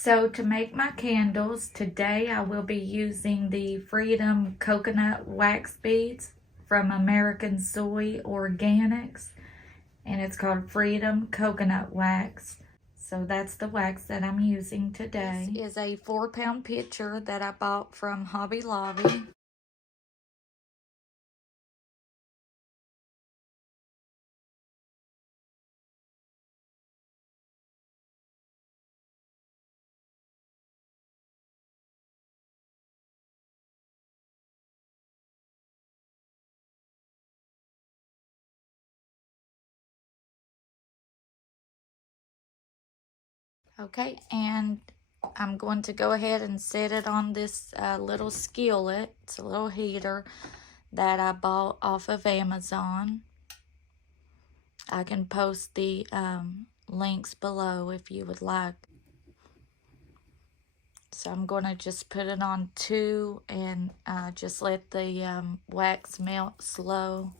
So to make my candles, today I will be using the Freedom Coconut Wax Beads from American Soy Organics, and it's called Freedom Coconut Wax. So that's the wax that I'm using today. This is a 4-pound pitcher that I bought from Hobby Lobby. Okay, and I'm going to go ahead and set it on this little skillet. It's a little heater that I bought off of Amazon. I can post the links below if you would like. So I'm going to just put it on 2 and just let the wax melt slow.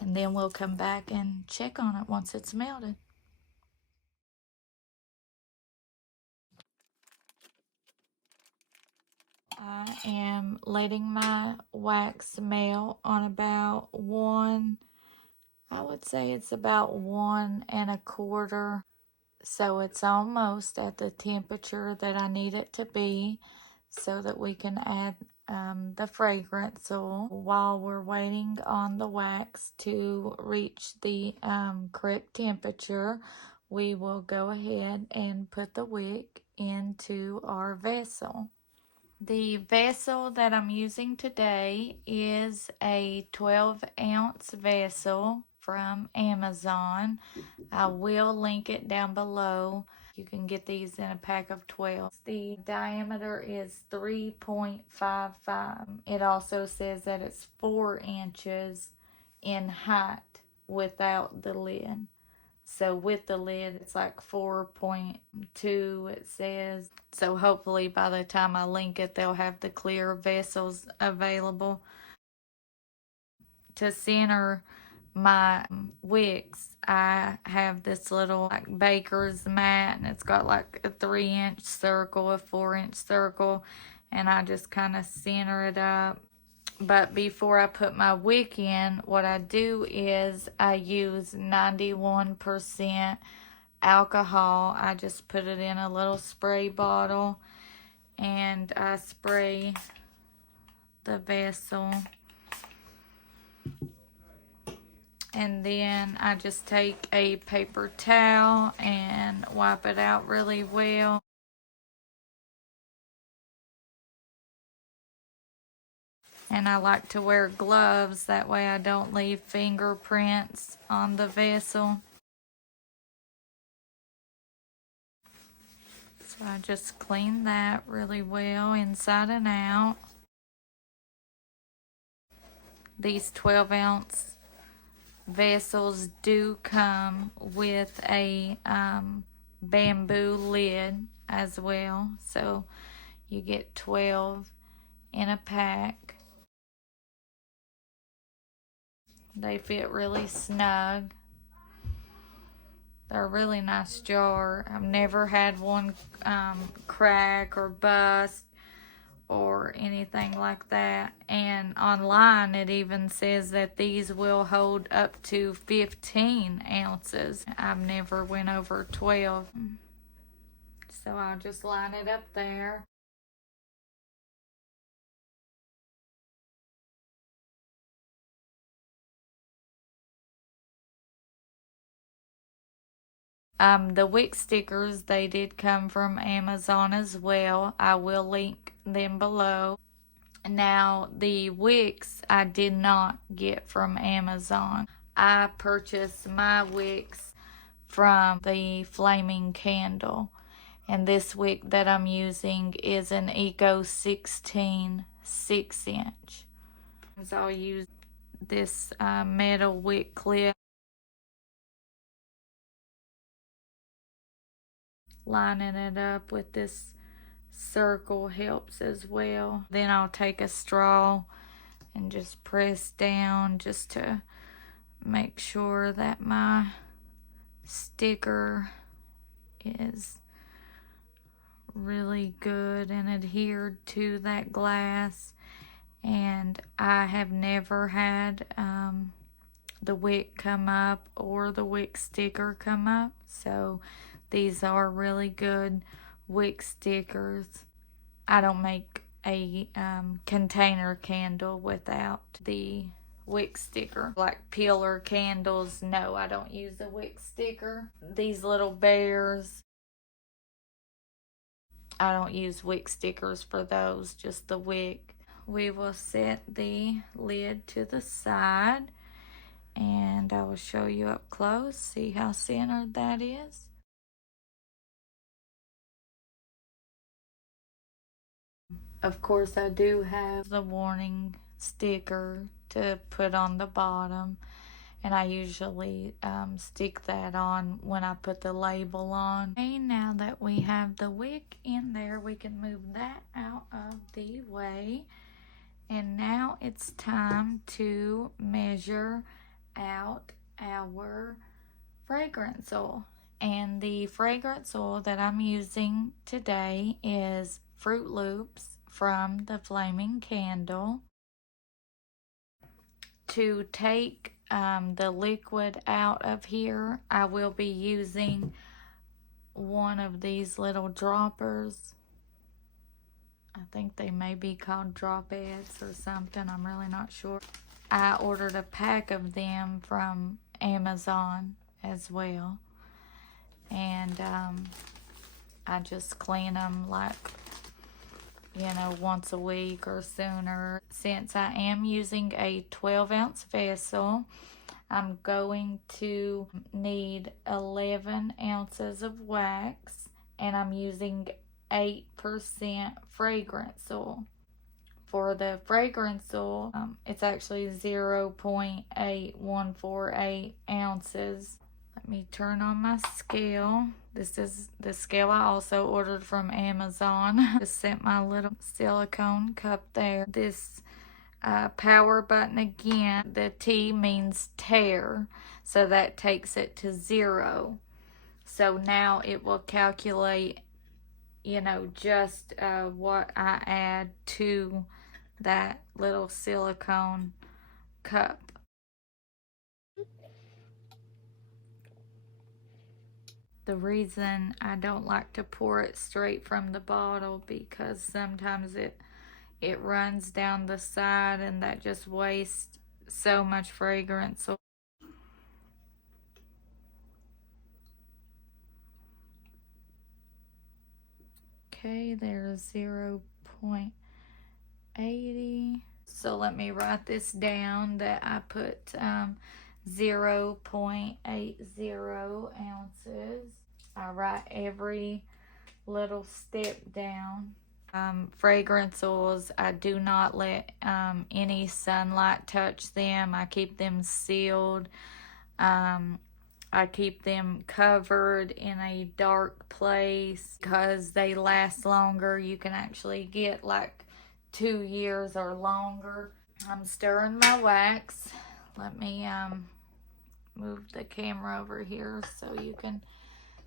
And then we'll come back and check on it once it's melted. I am letting my wax melt on about 1, I would say it's about 1 1/4. So it's almost at the temperature that I need it to be so that we can add the fragrance. So while we're waiting on the wax to reach the correct temperature, we will go ahead and put the wick into our vessel. The vessel that I'm using today is a 12-ounce vessel from Amazon. I will link it down below. You can get these in a pack of 12. The diameter is 3.55. It also says that it's 4 inches in height without the lid. So with the lid, it's like 4.2, it says. So hopefully by the time I link it, they'll have the clear vessels available. To center my wicks, I have this little like baker's mat, and it's got like a 3-inch circle, a 4-inch circle, and I just kind of center it up. But before I put my wick in, what I do is I use 91% alcohol. I just put it in a little spray bottle and I spray the vessel. And then I just take a paper towel and wipe it out really well. And I like to wear gloves, that way I don't leave fingerprints on the vessel. So I just clean that really well inside and out. These 12-ounce vessels do come with a bamboo lid as well. So you get 12 in a pack. They fit really snug. They're a really nice jar. I've never had one crack or bust or anything like that. And online it even says that these will hold up to 15 ounces. I've never went over 12. So I'll just line it up there. The wick stickers, they did come from Amazon as well. I will link them below. Now, the wicks I did not get from Amazon. I purchased my wicks from the Flaming Candle. And this wick that I'm using is an Eco 16 6-inch. So I'll use this metal wick clip. Lining it up with this circle helps as well. Then I'll take a straw and just press down just to make sure that my sticker is really good and adhered to that glass. And I have never had the wick come up or the wick sticker come up. So these are really good wick stickers. I don't make a container candle without the wick sticker. Like pillar candles, no, I don't use the wick sticker. These little bears, I don't use wick stickers for those, just the wick. We will set the lid to the side and I will show you up close. See how centered that is? Of course, I do have the warning sticker to put on the bottom, and I usually stick that on when I put the label on. Okay, now that we have the wick in there, we can move that out of the way. And now it's time to measure out our fragrance oil. And the fragrance oil that I'm using today is Froot Loops from the Flaming Candle. To take the liquid out of here, I will be using one of these little droppers. I think they may be called drop eds or something. I'm really not sure. I ordered a pack of them from Amazon as well. And I just clean them like, you know, once a week or sooner. Since I am using a 12-ounce vessel, I'm going to need 11 ounces of wax, and I'm using 8% fragrance oil. For the fragrance oil, it's actually 0.8148 ounces. Let me turn on my scale. This is the scale I also ordered from Amazon. Just set my little silicone cup there. This power button again, the T means tare, so that takes it to 0. So now it will calculate, you know, just what I add to that little silicone cup. The reason I don't like to pour it straight from the bottle, because sometimes it runs down the side and that just wastes so much fragrance. Okay, there's 0.80. So let me write this down that I put 0.80 ounces. I write every little step down. Fragrance oils, I do not let any sunlight touch them. I keep them sealed. I keep them covered in a dark place because they last longer. You can actually get like 2 years or longer. I'm stirring my wax. Let me move the camera over here so you can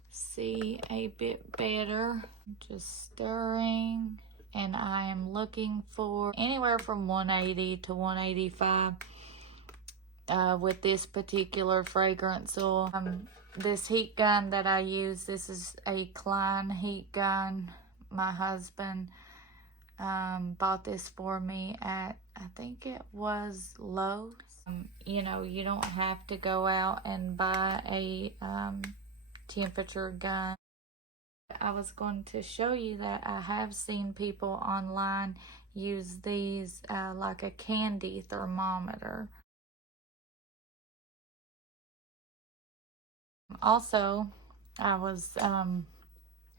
see a bit better. Just stirring, and I am looking for anywhere from 180 to 185 with this particular fragrance oil. This heat gun that I use, this is a Klein heat gun. My husband bought this for me at, I think it was Lowe's. You know, you don't have to go out and buy a temperature gun. I was going to show you that I have seen people online use these like a candy thermometer. Also, I was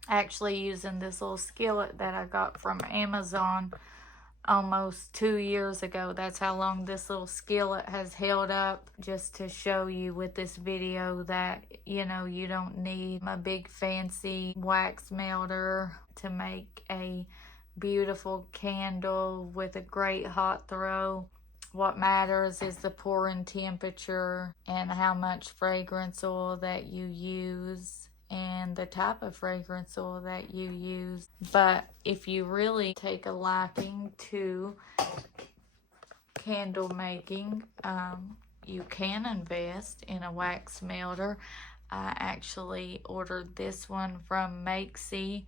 actually using this little skillet that I got from Amazon almost 2 years ago. That's how long this little skillet has held up, just to show you with this video that, you know, you don't need a big fancy wax melter to make a beautiful candle with a great hot throw. What matters is the pouring temperature and how much fragrance oil that you use and the type of fragrance oil that you use. But if you really take a liking to candle making, you can invest in a wax melter. I actually ordered this one from Makesy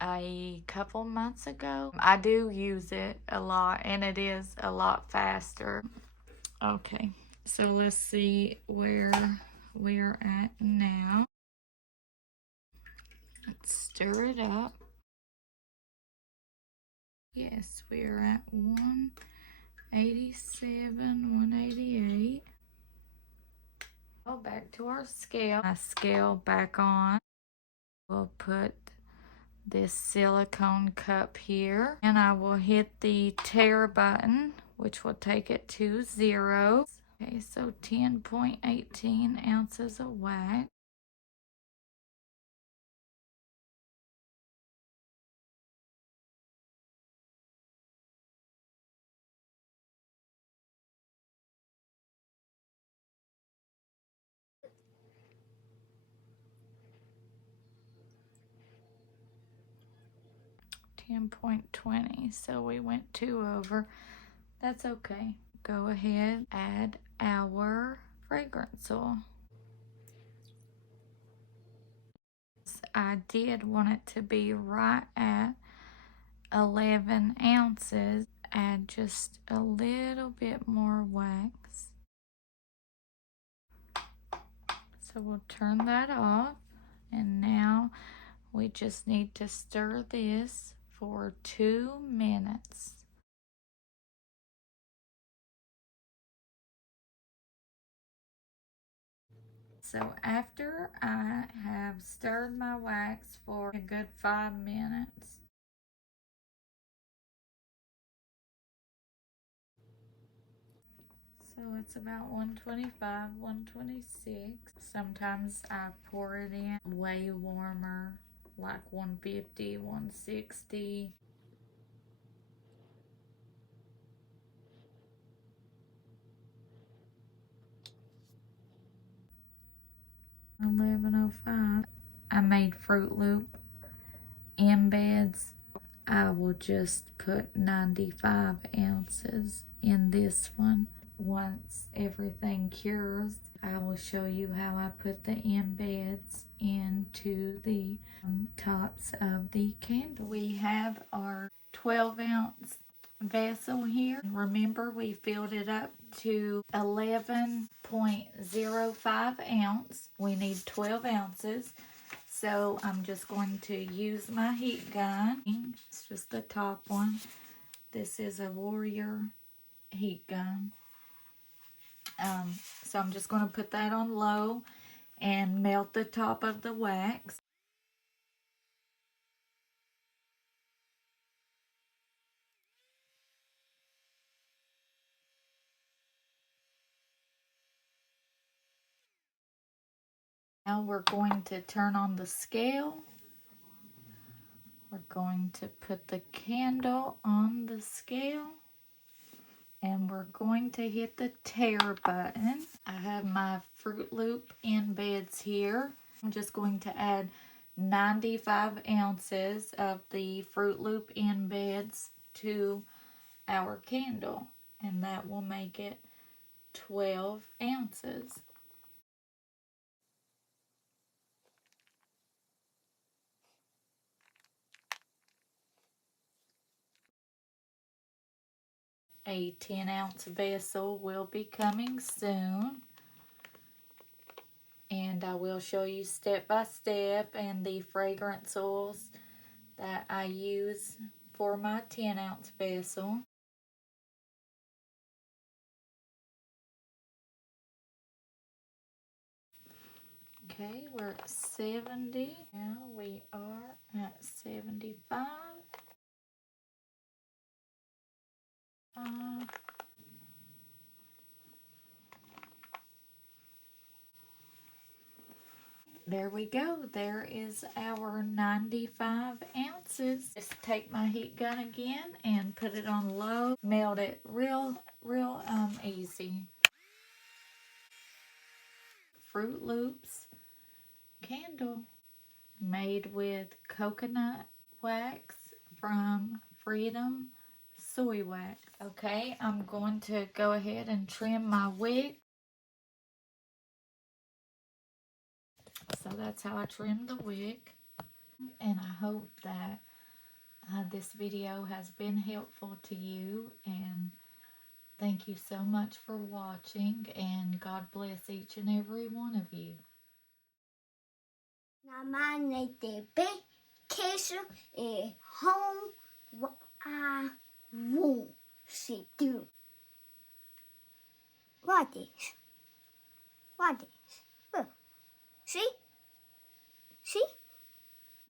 a couple months ago. I do use it a lot, and it is a lot faster. Okay, so let's see where we're at now. Let's stir it up. Yes, we're at 187, 188. Go back to our scale. My scale back on. We'll put this silicone cup here, and I will hit the tare button, which will take it to 0. Okay, so 10.18 ounces of wax. $10.20, so we went 2 over. That's okay. Go ahead, add our fragrance oil. I did want it to be right at 11 ounces. Add just a little bit more wax. So we'll turn that off, and now we just need to stir this for 2 minutes. So after I have stirred my wax for a good 5 minutes, so it's about 125, 126. Sometimes I pour it in way warmer, like 150, 160. $11.05. I made Froot Loop embeds. I will just put 95 ounces in this one. Once everything cures, I will show you how I put the embeds into the tops of the candle. We have our 12-ounce vessel here. Remember, we filled it up to 11.05 ounce. We need 12 ounces. So I'm just going to use my heat gun. It's just the top one. This is a Warrior heat gun. So I'm just going to put that on low and melt the top of the wax. Now we're going to turn on the scale. We're going to put the candle on the scale, and we're going to hit the tare button. I have my Froot Loop embeds here. I'm just going to add 95 ounces of the Froot Loop embeds to our candle, and that will make it 12 ounces. A 10-ounce vessel will be coming soon, and I will show you step by step and the fragrance oils that I use for my 10-ounce vessel. Okay, we're at 70. Now we are at 75. There we go. There is our 95 ounces. Just take my heat gun again and put it on low. Melt it real easy. Froot Loops candle made with coconut wax from Freedom Soy Wax. Okay, I'm going to go ahead and trim my wick. So that's how I trim the wick. And I hope that this video has been helpful to you, and thank you so much for watching, and God bless each and every one of you. What is? See?